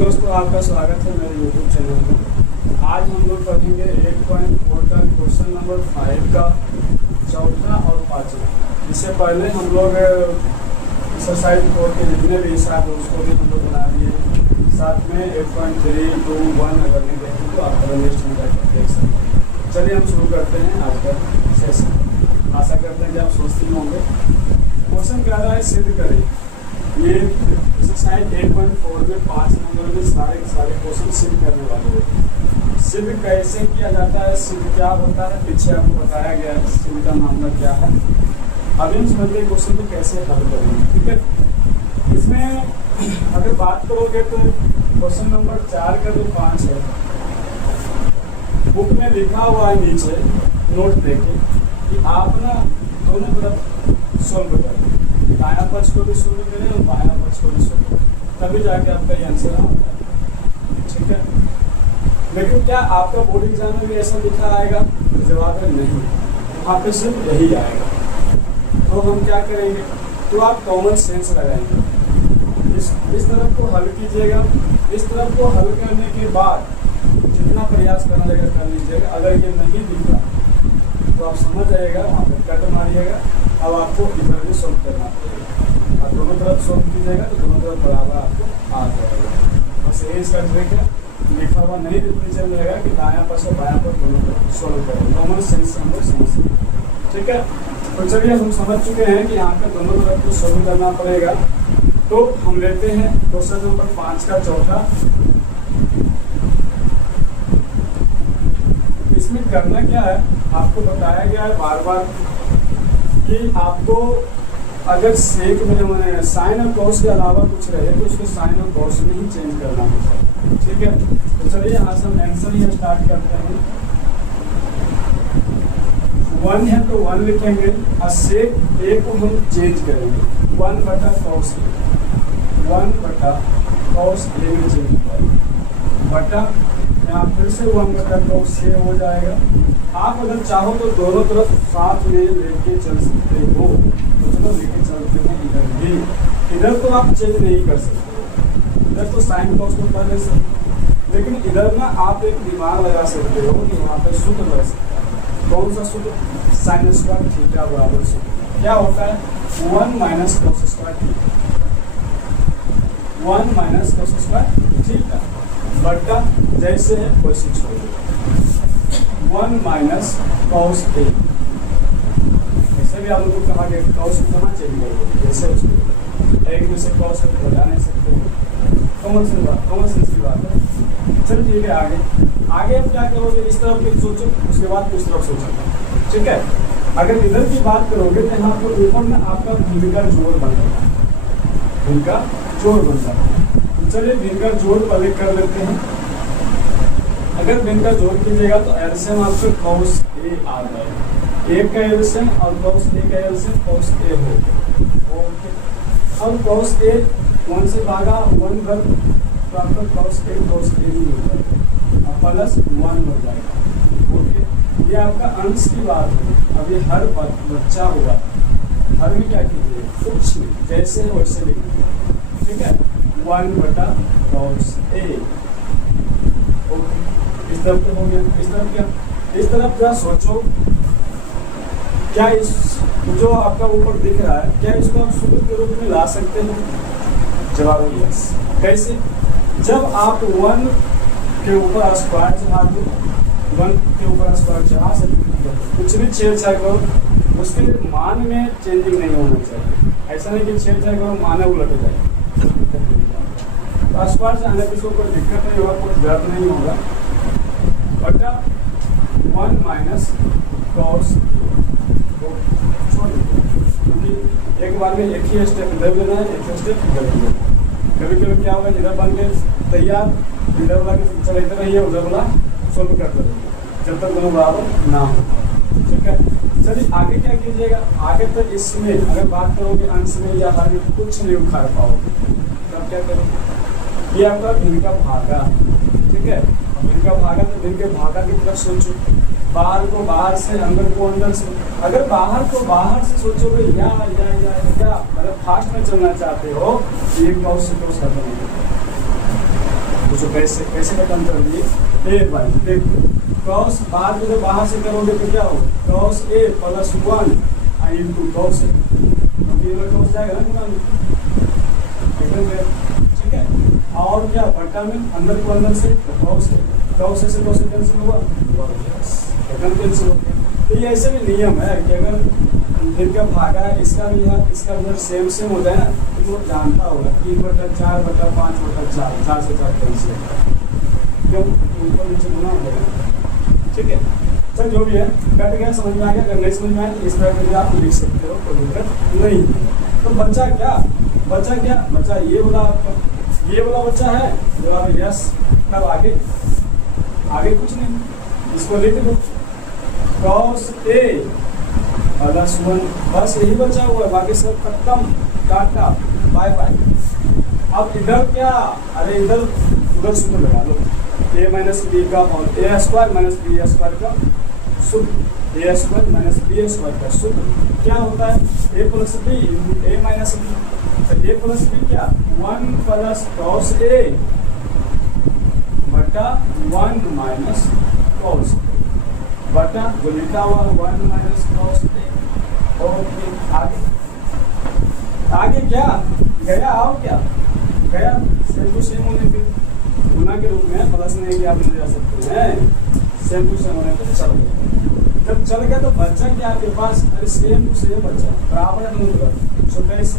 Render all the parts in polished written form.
दोस्तों, आपका स्वागत है मेरे YouTube चैनल में। आज हम लोग पढ़ेंगे 8.4 का क्वेश्चन नंबर 5 का चौथा और पांचवा। इससे पहले हम लोग एक्सरसाइज 4 के जितने भी हिसाब है उसको भी हम लोग बना दिए। साथ में 8.3, 2, 1 अगर नहीं देखें तो आप लिस्ट में जाकर देख सकते हैं। चलिए हम शुरू करते हैं आज का सेशन। आशा करते हैं कि आप सोचते होंगे। क्वेश्चन कह रहा है सिद्ध करें। ये एक्सरसाइज 8.4 में 5 नंबर में सारे क्वेश्चन सिद्ध करने वाले हैं। सिद्ध कैसे किया जाता है, सिद्ध क्या होता है, पीछे आपको बताया गया है सिद्ध का मामला क्या है। अभी हम समझते क्वेश्चन को कैसे हल करेंगे। ठीक है, इसमें अगर बात करोगे तो क्वेश्चन नंबर 4 का जो 5 है, बुक में लिखा हुआ है नीचे नोट देके कि आप ना दोनों तरफ सॉल्व करें, दायां पक्ष को भी सोल्व करें और बायां पक्ष को भी सोल्व करें, तभी जाके आपका ये आंसर आता है। ठीक है, लेकिन क्या आपका बोर्ड एग्जाम में भी ऐसा लिखा आएगा? जवाब है नहीं, वहाँ पे सिर्फ यही आएगा। तो हम क्या करेंगे, तो आप कॉमन सेंस लगाएंगे। इस तरफ को हल कीजिएगा। इस तरफ को हल करने के बाद जितना प्रयास करना रहेगा कर लीजिएगा। अगर ये नहीं दिख रहा तो आप समझ जाइएगा, वहाँ पे कट मारिएगा। अब आपको इधर भी सोल्व करना पड़ेगा। और दोनों तरफ सोल्व कीजिएगा तो दोनों तरफ बराबर आपको आ जाएगा। बस यही इसका ट्रिक है। लिखा हुआ नहीं नीचे मिलेगा कि दायां पक्ष और बायां पक्ष दोनों तरफ सोल्व करें। कॉमन सेंस से हम लोग समझ। ठीक है, तो चलिए हम समझ चुके हैं कि यहाँ पे दोनों तरफ को सोल्व करना पड़ेगा। तो हम लेते हैं क्वेश्चन नंबर 5 का चौथा। इसमें करना क्या है, आपको बताया गया है बार बार कि आपको अगर सेक में मैंने साइन और कॉस के अलावा कुछ रहे तो उसको साइन और कॉस में ही चेंज करना होता है। ठीक है, तो चलिए यहाँ से हम आंसर ही स्टार्ट करते हैं। 1 है तो 1 लिखेंगे और सेक ए को हम चेंज करेंगे 1/cos ए, 1/cos ए में चेंज करेंगे बटा यहाँ फिर से 1/cos ए हो जाएगा। आप अगर चाहो तो दोनों तरफ साथ में लेके चल सकते हो, तो चलो लेके चलते हैं इधर भी। इधर तो आप चेंज नहीं कर सकते, इधर तो साइन कॉस को पहले से, लेकिन इधर ना आप एक दिमाग लगा सकते हो कि वहाँ पे सूत्र लग सकता है। कौन सा सूत्र? साइन स्क्वायर थीटा बराबर सूत्र क्या होता है? 1 - cos square theta, 1 - cos square theta बटा जैसे है वैसे छोड़िए 1 - cos ए। ऐसे भी आप लोगों को कहा गया cos को कहाँ चेंज करोगे, जैसे उसको एक में से cos है बता नहीं सकते हो। कॉमन सेंस की बात है। चल ठीक है, आगे आप क्या करोगे, इस तरफ की सोचो, उसके बाद उस तरफ सोचो। ठीक है, अगर इधर की बात करोगे तो यहाँ पर ऊपर में आपका भिन्न का जोड़ बन जाएगा, भिन्न का जोड़ बन जाएगा। चलिए भिन्न का जोड़ पहले कर लेते हैं। अगर भिन्न का जोड़ कीजिएगा तो एलसीएम आपको cos ए आ जाएगा। एक का एलसीएम और cos ए का एलसीएम cos ए हो। ओके, अब cos ए 1 से भागा 1 भर तो आपका cos ए ही हो जाएगा और प्लस 1 हो जाएगा। ओके, ये आपका अंश की बात है। अब ये हर बच्चा होगा, हर में क्या कीजिए, कुछ नहीं, जैसे है वैसे लिखिए। ठीक है, 1/cos ए। ओके, इस तरफ तो हो गया। इस तरफ क्या, इस तरफ क्या सोचो, क्या इस जो आपका ऊपर दिख रहा है, क्या इसको आप सूत्र के रूप में ला सकते हो? जवाब है यस। कैसे? जब आप 1 के ऊपर स्क्वायर चढ़ा दो, 1 के ऊपर स्क्वायर चढ़ा सकते हो, कुछ भी छेड़छाड़ करो, उसके मान में चेंजिंग नहीं होना चाहिए। ऐसा नहीं कि छेड़छाड़ करो मान उलट जाए। स्क्वायर से आने किसी को कोई दिक्कत नहीं होगा, कोई दर्द नहीं होगा। बटा 1 - cos क्योंकि एक बार में एक ही स्टेप इधर लेना है, एक स्टेप इधर लेना है। कभी कभी क्या होगा, इधर बन के तैयार, इधर वाला के चलो इधर रहिए, उधर वाला सोल्व करते रहिए जब तक दोनों बराबर ना हो। ठीक है, चलिए आगे क्या कीजिएगा। आगे तो इसमें अगर बात करोगे अंश में या हर में कुछ नहीं उखाड़ पाओगे, तब क्या करोगे, ये आपका भिन्न का भागा। ठीक है, भिन्न का भागा तो भिन्न के भागा की तरफ सोचो, बाहर को बाहर से, अंदर को अंदर से। अगर बाहर को बाहर से सोचोगे या मतलब फास्ट में चलना चाहते हो, ये cos से cos खत्म हो जाएगा। तो कैसे कैसे खत्म कर दिए, ए बाई देखो कॉस बाद में जब बाहर से करोगे तो क्या होगा, cos A plus 1 into cos A, cos जाएगा ना गुना में, ठीक है। और क्या बट्टा में अंदर को अंदर से कॉस ए से कॉस ए कैंसिल हुआ, एकदम कैंसिल हो गया। तो ये ऐसे भी नियम है कि अगर इनका भागा इसका भी है इसका भी सेम सेम होता है ना, तो वो जानता होगा 3/4/5/4 4 से 4 कैंसिल होता है, क्यों ऊपर नीचे गुना हो जाएगा, ठीक है। चल जो भी है कट गया, समझ में आ गया। अगर नहीं समझ में आए तो इस तरह के आप लिख सकते हो, कोई दिक्कत नहीं। तो बच्चा क्या बच्चा ये वाला आपका ये वाला बच्चा है जवाब यस। तब आगे कुछ नहीं, इसको लिख दो कॉस ए प्लस 1, बस यही बचा हुआ है, बाकी सब खत्म, टाटा बाय बाय। अब इधर क्या, अरे इधर उधर सूत्र लगा लो, ए माइनस बी का और ए स्क्वायर माइनस बी स्क्वायर का सूत्र, ए स्क्वायर माइनस बी स्क्वायर का सूत्र क्या होता है, ए प्लस बी ए माइनस बी। तो ए प्लस बी क्या 1 प्लस कॉस ए बटा 1 माइनस कॉस बटा जो लिखा हुआ 1 माइनस कॉस ए। ओके आगे क्या गया, आओ क्या गया, सेम टू सेम होने पे गुना के रूप में प्लस नहीं कि आप ले जा सकते हैं, सेम टू सेम होने पे चल गया। जब चल गया तो बच्चा क्या आपके पास, अरे सेम टू सेम बच्चा बराबर है दोनों तरफ। सो कैसे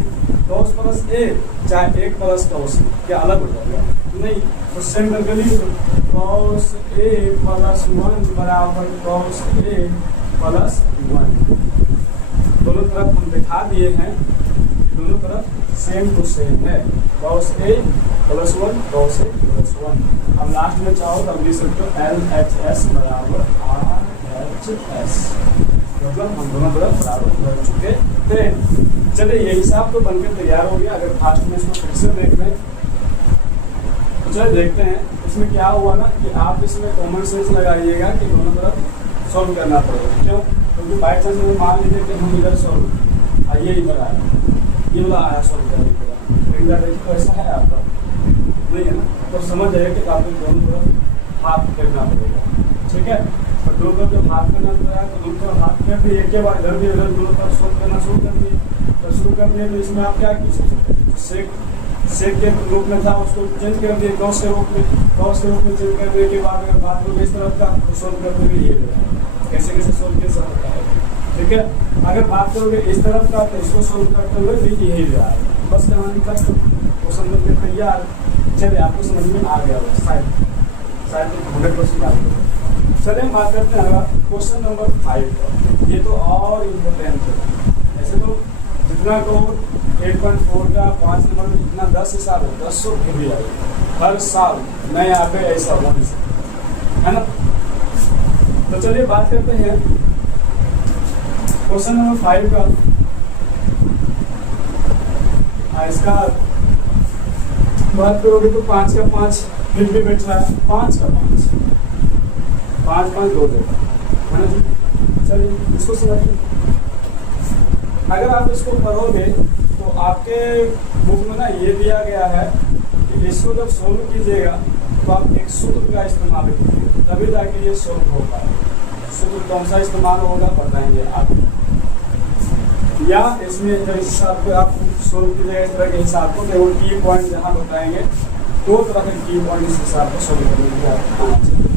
कॉस प्लस ए चाहे 1 प्लस कॉस क्या अलग हो जाएगा, नहीं तो सेम करके लिख दो कॉस ए प्लस 1 बराबर कॉस ए प्लस 1। दोनों तरफ हम दिखा दिए हैं, दोनों तरफ सेम टू सेम है, cos A plus 1 cos A plus 1। अब लास्ट में चाहो तो लिख सकते हो LHS बराबर RHS, मतलब हम दोनों तरफ बराबर कर चुके थे। चलिए ये हिसाब तो बनकर तैयार हो गया। अगर फास्ट में इसको फिर से देख लें तो चलिए देखते हैं इसमें क्या हुआ ना कि आप इसमें कॉमन सेंस लगाइएगा कि दोनों तरफ सॉल्व करना पड़ेगा। क्यों, क्योंकि बाई चांस में मान लीजिए कि हम इधर सॉल्व आइए इधर आया, ये वाला आया सॉल्व करने के बाद इधर देखिए तो ऐसा है आपका नहीं है ना, तो समझ जाइए कि आपको दोनों तरफ हाथ करना पड़ेगा, ठीक है। तो दोनों तरफ जब हाथ करना पड़ेगा तो दोनों तरफ हाथ कर दिए, एक के बाद इधर भी इधर दोनों तरफ सॉल्व करना शुरू कर दिए। तो शुरू कर दिए तो इसमें आप क्या कीजिए, सेक के रूप में था उसको चेंज कर दिए कॉस के रूप में चेंज करने के बाद अगर बात करोगे इस तरफ का तो सॉल्व करने के लिए कैसे कैसे सॉल्व कर सकता है, ठीक है। अगर बात करोगे इस तरफ का तो इसको सॉल्व करते हुए भी यही रहा है, बस कहानी तक वो समझ के तैयार। चलिए आपको समझ में आ गया होगा शायद 100% आ गया। चलिए हम बात करते हैं क्वेश्चन नंबर 5 का। ये तो और इम्पोर्टेंट है, ऐसे तो जितना को 8.4 का 5 नंबर में जितना 10 हिसाब है 10 फिर भी आएगा हर साल मैं यहाँ पे ऐसा होने से, है ना। तो चलिए बात करते हैं क्वेश्चन नंबर 5 का। इसका बात करोगे तो 5 का 5 फिर भी बैठ रहा है, 5 का 5 5 2 देगा, है ना जी। चलिए इसको समझिए, अगर आप इसको पढ़ोगे तो आपके बुक में ना ये दिया गया है कि इसको जब सोल्व कीजिएगा तो आप एक सूत्र का इस्तेमाल कीजिए तभी जाके ये सोल्व हो पाए। सूत्र कौन सा इस्तेमाल होगा बताएंगे आप, या इसमें जब इस हिसाब को आप सोल्व कीजिएगा इस तरह के हिसाब को केवल की पॉइंट जहाँ बताएंगे 2 तरह के की पॉइंट इस हिसाब को सोल्व करने के आपको आना चाहिए,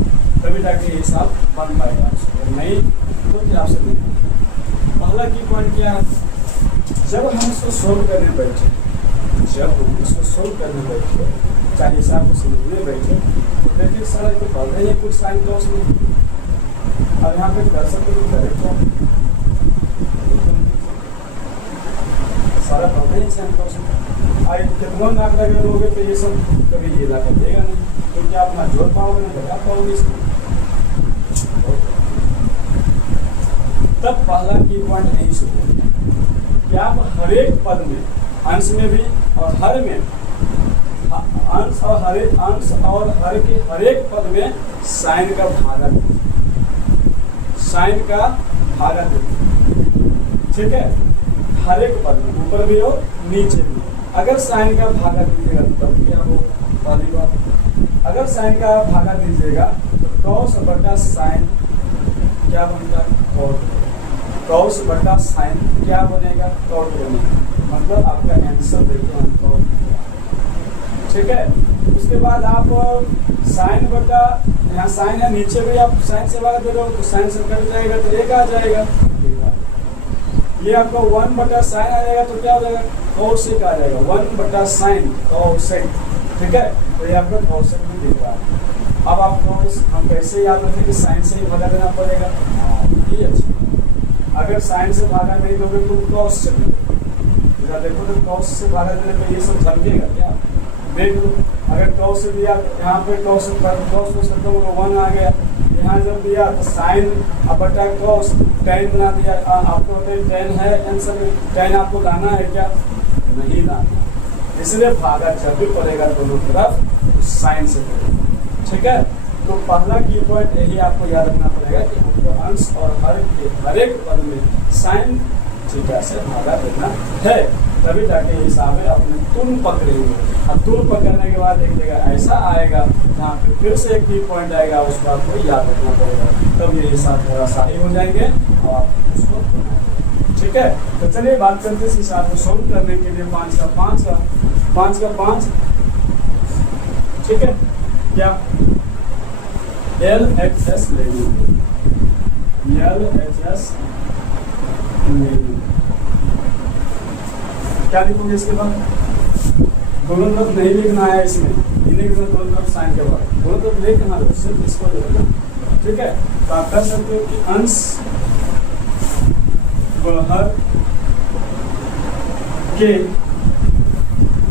तभी जाके ये हिसाब बन पाएगा आपसे, नहीं तो क्या आपसे नहीं। पहला की पॉइंट क्या है, जब हम इसको सोल्व करने बैठे चाहे हिसाब को समझने बैठे तो देखिए सारा तो पढ़ रहे हैं कुछ साइन तो उसमें, और यहाँ पे कर सकते तो करेक्ट सारा पढ़ रहे हैं साइन तो उसमें। आई कितना नाक लगे लोगे तो ये सब कभी ये ला कर देगा नहीं, क्योंकि आप ना जोड़ पाओगे ना बता पाओगे इसको। तब पहला की पॉइंट नहीं शुरू कि आप हर एक पद में अंश में भी और हर में अंश और हर एक पद में साइन का भागा ठीक है। हर एक पद में ऊपर भी और नीचे भी अगर साइन का भागा दीजिएगा तब क्या हो, पहली बात। अगर साइन का भागा दीजिएगा तो कॉस बटा साइन क्या बनेगा, कॉट। कॉस बटा साइन क्या बनेगा, कॉट बनेगा। मतलब आपका आंसर देखिए कॉट। ठीक है, उसके बाद आप साइन बटा, यहाँ साइन है नीचे भी आप साइन से भाग दे रहे हो तो साइन से कट जाएगा तो एक आ जाएगा। ये आपका 1 बटा साइन आ जाएगा तो क्या हो जाएगा, कोसेक आ जाएगा। 1 बटा साइन कोसेक। ठीक है, तो ये आपका कोसेक में दिख रहा है। अब आपको हम कैसे याद रखें कि साइन से ही भागा देना पड़ेगा। ये अच्छी, अगर साइन से भागा नहीं दोगे तो कॉस से देगा। देखो तो कॉस से भागा देने पे ये सब झलकेगा क्या, देख लो। अगर कॉस से दिया यहाँ पे कॉस को सकते हो 1 आ गया, यहाँ जब दिया तो साइन अब बटा कॉस tan बना दिया। आपको tan है आंसर में, tan आपको लाना है क्या, नहीं लाना, इसलिए भागा जब भी पड़ेगा दोनों तरफ साइन से करेगा। ठीक है, तो पहला की पॉइंट यही आपको याद रखना पड़ेगा कि हमको अंश और हर एक पद में साइन थीटा से भागा देना है, तभी जाके हिसाब है अपने तुम पकड़ेंगे। अब तुम पकड़ने के बाद एक जगह ऐसा आएगा जहाँ पे फिर से एक की पॉइंट आएगा, उस बात को याद रखना पड़ेगा, तब ये हिसाब थोड़ा सही हो जाएंगे और आप उसको बनाएंगे। ठीक है, तो चलिए बात करते हैं इस हिसाब को सोल्व करने के लिए 5 का 5। ठीक है, क्या LHS ले लेंगे, LHS ले लेंगे। क्या लिखोगे इसके बाद, दोनों तरफ नहीं लिखना है इसमें, इन्हीं के दोनों तरफ साइन के बाद दोनों तरफ लिखना है, सिर्फ इसको लिखना। ठीक है, तो आप कर सकते हो कि अंश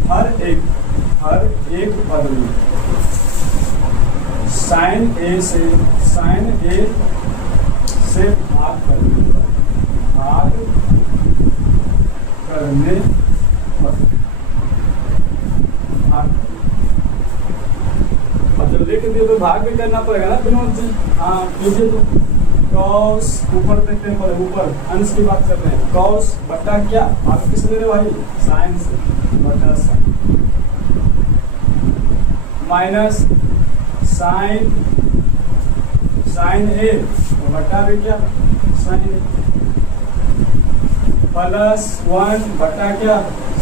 हर के हर एक पद में साइन ए से भाग करने अब जब लिख दिए तो भाग भी करना पड़ेगा ना दोनों से। हाँ कीजिए, तो कॉस ऊपर देखते हैं, पहले ऊपर अंश की बात कर रहे हैं। कॉस बटा क्या भाग किस ले रहे भाई, साइन से बटा साइन माइनस साइन ए तो बटा भी क्या साइन ए प्लस 1 बटा क्या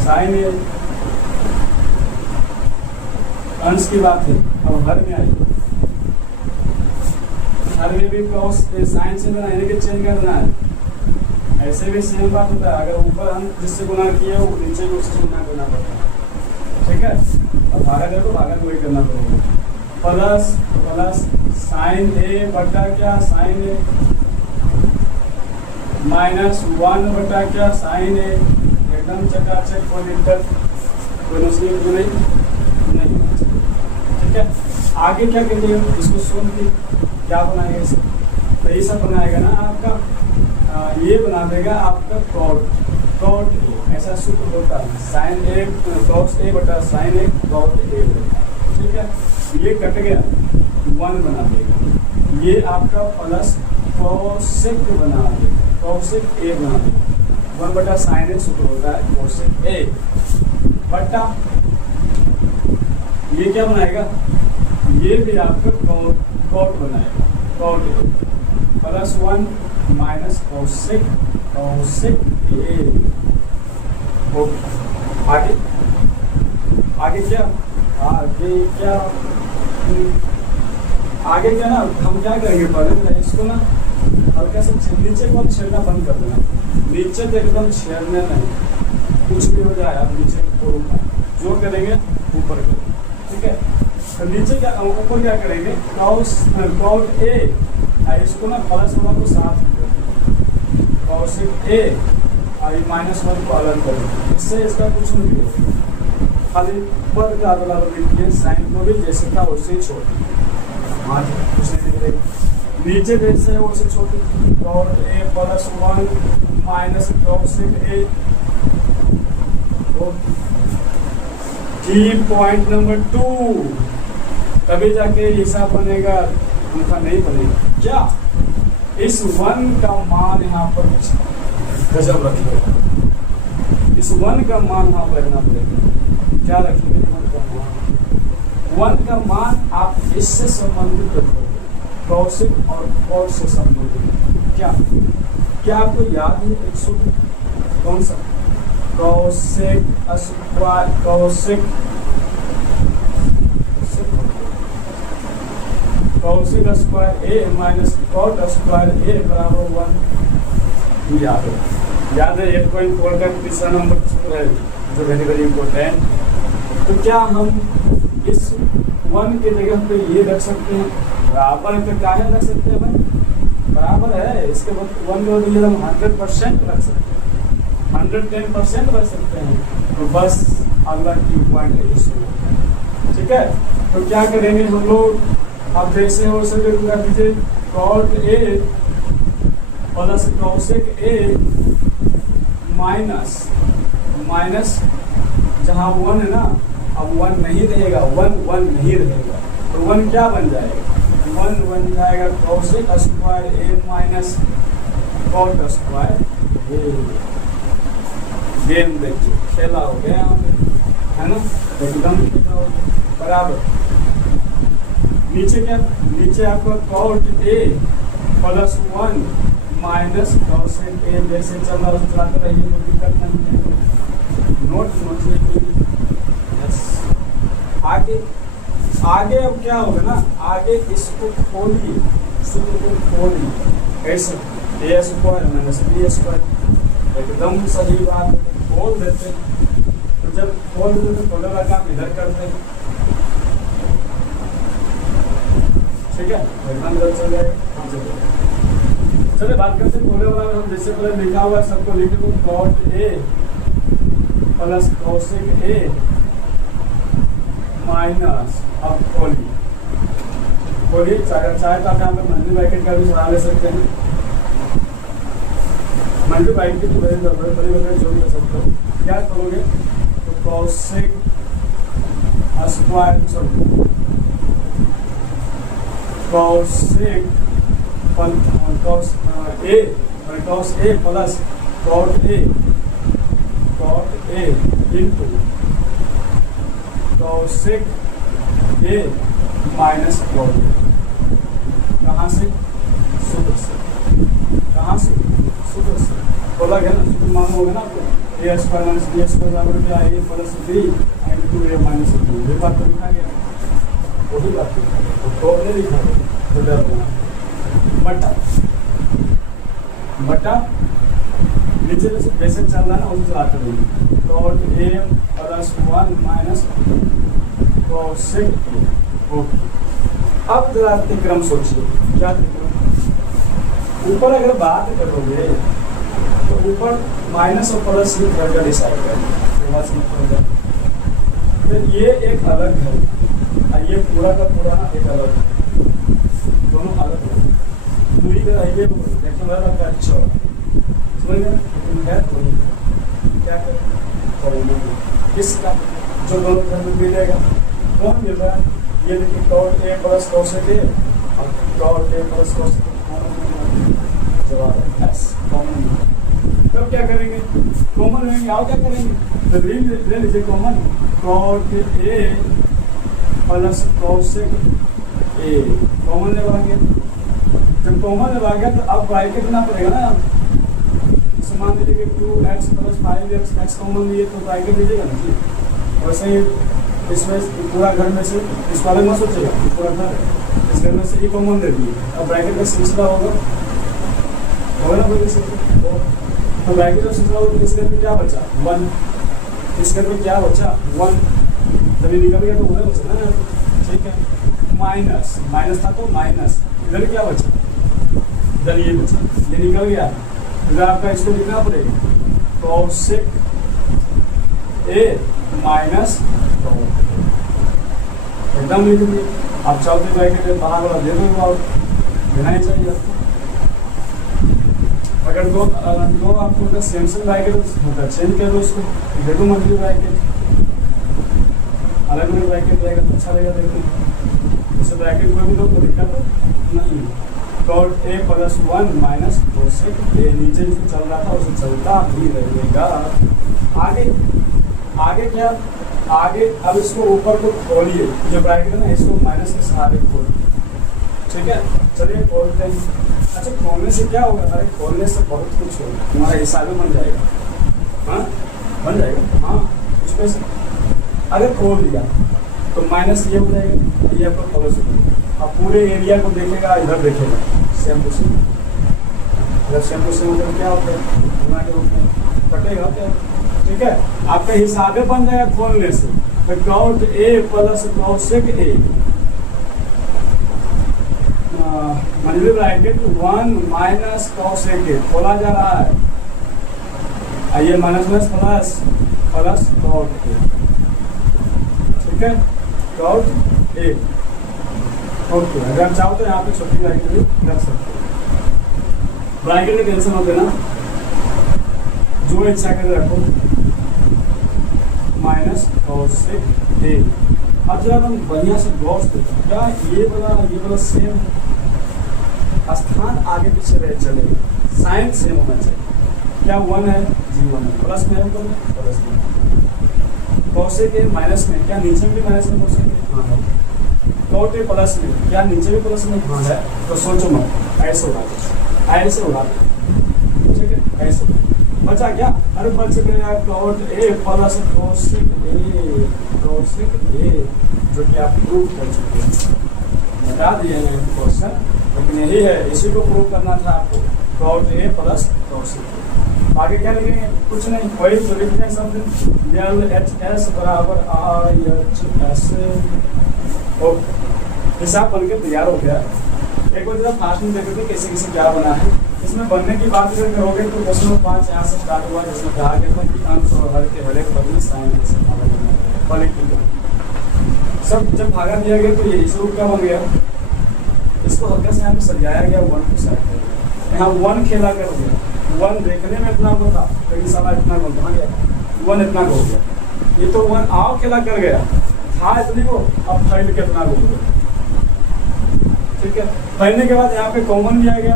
साइन ए। अंश की बात है, अब हर में आइए, हर में भी कॉस साइन से बना यानी कि चेंज करना है। ऐसे भी सेम बात होता है, अगर ऊपर हम जिससे गुना किए वो नीचे भी उससे गुना करना पड़ता है। ठीक है, अब भागा दे तो भागा वही करना पड़ेगा। प्लस साइन ए बटा क्या साइन ए माइनस 1 बटा क्या साइन ए। एकदम चकाचक, कोई दिक्कत कोई मुश्किल तो नहीं। ठीक है, आगे क्या करिए, इसको सोल्व की क्या बनाएगा इसे, तो ये सब बनाएगा ना आपका, ये बना देगा आपका कॉट ए। ऐसा सूत्र होता है, साइन ए कॉस ए बटा साइन ए कॉट ए। ठीक है, ये कट गया 1 बना देगा, ये आपका प्लस कोसेक बना देगा, कोसेक ए बना देगा। 1 बटा साइन ए सूत्र होता है कोसेक ए बटा ये क्या बनाएगा, ये भी आपका कॉट बनाएगा, cot A plus 1 minus cosec A. आगे क्या ना, हम क्या करेंगे पहले इसको ना हल्का सा नीचे को छेड़ना बंद कर देना, नीचे तो एकदम छेड़ने नहीं, कुछ भी हो जाए आप नीचे को जो करेंगे ऊपर करेंगे। ठीक है, तो नीचे क्या ऊपर क्या करेंगे, कॉट ए, इसको ना प्लस 1 को साथ में कॉसेक ए और माइनस 1 को अलग करेंगे, इससे इसका कुछ नहीं होगा, खाली पद का बराबर लिखिए, साइन को भी जैसे था वैसे ही छोड़, हाँ कुछ नहीं लिख रहे, नीचे जैसे है वैसे छोड़, cot A plus 1 minus cosec A. की पॉइंट नंबर 2, तभी जाके हिसाब बनेगा, उनका नहीं बनेगा क्या। इस 1 का मान यहाँ पर गजब रखिएगा, इस 1 का मान यहाँ पर रखना पड़ेगा। क्या रखेंगे 1 का मान, 1 का मान आप इससे संबंधित रखोगे, कौशिक और कॉट से संबंधित। क्या आपको याद है एक सूत्र कौन सा? कौशिक स्क्वायर, कौशिक स्क्वायर ए माइनस कॉट स्क्वायर ए बराबर 1। याद है 8.4 का तीसरा नंबर सूत्र है जो वेरी वेरी इंपॉर्टेंट। तो क्या हम इस 1 के जगह पे ये रख सकते हैं? बराबर है तो क्या है रख सकते हैं भाई? बराबर है, इसके बाद 1 के बाद हम 100% रख सकते हैं, 110% रख सकते हैं। तो बस अगला की पॉइंट है इसमें, ठीक है। तो क्या करेंगे हम लोग, अब जैसे हो सके कर दीजिए cot A plus cosec A minus जहाँ 1 है ना, अब 1 नहीं रहेगा, 1 नहीं रहेगा, तो 1 क्या बन जाएगा? 1 बन जाएगा कौशिक स्क्वायर ए माइनस कॉट स्क्वायर ए। गेम देखिए खेला हो गया यहाँ पे, है ना, एकदम खेला हो गया बराबर। नीचे क्या, नीचे आपका cot A plus 1 minus cosec A, जैसे चल रहा है चलाते रहिए, कोई दिक्कत नहीं है। Note yes. आगे अब क्या होगा ना, आगे इसको खोलिए, सूत्र को खोलिए, कैसे? ए स्क्वायर माइनस बी स्क्वायर, एकदम सही बात है, खोल देते। तो जब खोल देते तो खोले वाला काम इधर करते हैं, ठीक है, एकदम इधर चल जाएगा। चलिए बात करते हैं खोले वाला में। हम जैसे पहले लिखा हुआ है सबको लिखे तो cot A plus cosec A minus, अब खोलिए चाहे तो आप यहाँ पर मल्टी ब्रैकेट का भी सहारा ले सकते हैं, मल्टी ब्रैकेट की बड़ी ब्रैकेट जो भी कर सकते हो। क्या करोगे तो cosec square cos A plus cot A into cosec A minus cot A. कहाँ से? सूत्र से। कहाँ से? सूत्र से। बोला गया ना, सूत्र मालूम होगा ना आपको, ए स्क्वायर माइनस बी स्क्वायर बराबर क्या है? ए प्लस बी इंटू ए माइनस बी। ये बात तो लिखा गया, वही बात लिखा गया, तो नहीं लिखा गया तो डर देना। बटा नीचे जैसे चल रहा है ना उसे चलाते रहिए, cot A plus 1 minus cosec A. Okay, अब जरा क्रम सोचिए, क्या ऊपर अगर बात करोगे तो ऊपर माइनस और प्लस ही करके डिसाइड करेंगे, तो ये एक अलग है और ये पूरा का पूरा ना एक अलग है, दोनों अलग है। पूरी का हाईवे देखो लगा अच्छा समझ गए तो क्या करें किसका जो दोनों घर में मिलेगा, कौन मिल रहा है? ये देखिए कॉट ए प्लस कौशिक ए और कॉट ए प्लस कौशिक जवाब एस कॉमन। तब क्या करेंगे? कॉमन लेंगे, आओ क्या करेंगे? तो ले लीजिए common, cot A plus cosec A common ले गया। जब कॉमन लगा गया तो अब ब्रैकेट देना पड़ेगा ना। मान लीजिए कि 2x plus 5x x common लिए तो ब्रैकेट दीजिएगा ना जी। वैसे ही इसमें पूरा घर में से इस वाले में सोचेगा पूरा घर इस घर में से ये कॉमन दे दिए, अब ब्रैकेट का सिलसिला होगा ना कोई तो ब्रैकेट का सिलसिला होगा। इस घर में क्या बचा? 1, इस घर में क्या बचा? 1, जब ये निकल गया तो 1 बचा ना, ठीक है। माइनस था तो माइनस, इधर क्या बचा? इधर ये बचा, ये निकल गया, इधर आपका इसको लिखना पड़ेगा कौशिक ए माइनस एकदम लिख दिए। आप चौथी ब्रैकेट बाहर वाला दे दो और देना ही चाहिए। अगर दो आपको सेमसन ब्रैकेट होता चेंज कर दो उसको, दे दो मल्टी ब्रैकेट, अलग अलग ब्रैकेट रहेगा तो अच्छा रहेगा देखने। जैसे ब्रैकेट कोई भी लोग को दिक्कत नहीं। Cot A plus 1 minus cosec A, नीचे जो चल रहा था उसे चलता ही रहेगा। आगे क्या? आगे अब इसको ऊपर को खोलिए, जो ब्रैकेट है ना इसको माइनस के सहारे खोलिए, ठीक है। चलिए खोलते हैं। अच्छा खोलने से क्या होगा? अरे खोलने से बहुत कुछ होगा, तुम्हारा हिसाब में बन जाएगा। हाँ बन जाएगा, हाँ कुछ पैसे अगर खोल दिया तो माइनस ये हो जाएगा, ये आपको प्लस हो जाएगा। अब पूरे एरिया को देखेगा, इधर देखेगा सेम टू सेम। अगर सेम टू सेम मतलब क्या होता है? गुना के रूप में कटेगा क्या, ठीक है। आपका हिसाबे बन जाएगा खोलने से। तो cot A plus cosec A मतलब ब्रैकेट 1 माइनस कॉसेक ए खोला जा रहा है, आइए minus plus plus plus cot A, ठीक है, कॉट ए। ओके अगर चाहो तो यहाँ पे छोटी ब्रैकेट भी रख सकते हो। ब्रैकेट में टेंशन होते ना, जो इच्छा कर रखो, माइनस कॉसेक ए। अब जब हम बढ़िया से गौर से क्या ये वाला सेम स्थान आगे पीछे रह चलेगा, साइन सेम होना चाहिए। क्या 1 है जी 1 है, प्लस में है तो प्लस में। कॉसेक ए माइनस में, क्या नीचे भी माइनस में कॉसेक ए? हाँ है। कॉट ए प्लस में, क्या नीचे भी प्लस में? हाँ है। तो सोचो मत, ऐसे उड़ा दो, ऐसे उड़ा दो, ठीक है, ऐसे बचा क्या? अरे बच गया cot A plus cosec A, cosec A, जो कि आप प्रूव कर चुके हैं, बता दिए हैं क्वेश्चन, लेकिन यही है, इसी को प्रूव करना था आपको, कॉट ए प्लस कॉसेक। आगे क्या लिखेंगे? कुछ नहीं, वही तो लिख दें समथिंग, एल एच एस बराबर आर एच एस। ओके हिसाब बनकर तैयार हो गया। एक बार जरा फास्ट में देखते थे कैसे कैसे क्या बना है। इसमें बनने की बात अगर करोगे तो 0.5 यहाँ से स्टार्ट हुआ, जिसमें कहा गया था कि अंश और हर के हर एक बदले साइन सब जब भागा दिया गया तो ये इस रूप का बन गया। इसको हल्का से यहाँ पे सजाया गया, 1 को साइड कर दिया, यहाँ 1 खेला कर दिया। 1 देखने में इतना को था, लेकिन साला इतना को कहाँ गया, 1 इतना को हो गया। ये तो 1 आओ खेला कर गया था इतनी को, अब फाइल कितना को हो गया, ठीक है। फैलने के बाद यहाँ पे कॉमन भी आ गया,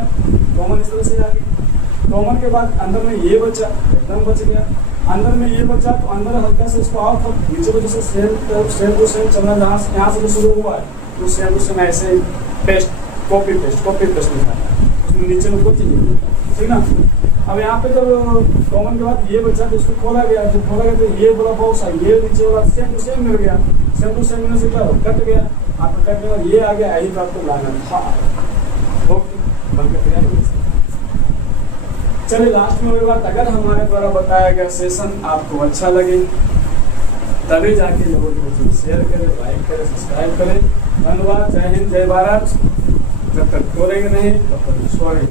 कॉमन इस तरह से आ गया। कॉमन के बाद अंदर में ये बचा, एकदम बच गया। अंदर में ये बचा तो अंदर हल्का से इसको आओ, नीचे को जैसे सेम टू सेम चलना, जहाँ से यहाँ से जो शुरू हुआ है तो सेम टू सेम ऐसे पेस्ट कॉपी पेस्ट लिखा है, उसमें नीचे में कुछ नहीं, ठीक ना। अब यहाँ पे जब कॉमन के बाद ये बचा तो इसको खोला गया, जब खोला गया तो ये बोला बहुत सा, ये नीचे वाला सेम टू सेम मिल गया। सेम टू सेम मिलने से क्या कट गया, आपको कट गया, ये आ गया, यही तो आपको लाना था। ओके बनकर तैयार हो गया। चलिए लास्ट में वही बात, अगर हमारे द्वारा बताया गया सेशन आपको अच्छा लगे तभी जाके जरूर शेयर करें, लाइक करें, सब्सक्राइब करें। धन्यवाद, जय हिंद, जय भारत। जब तक छोड़ेंगे नहीं तब तक छोड़ेंगे।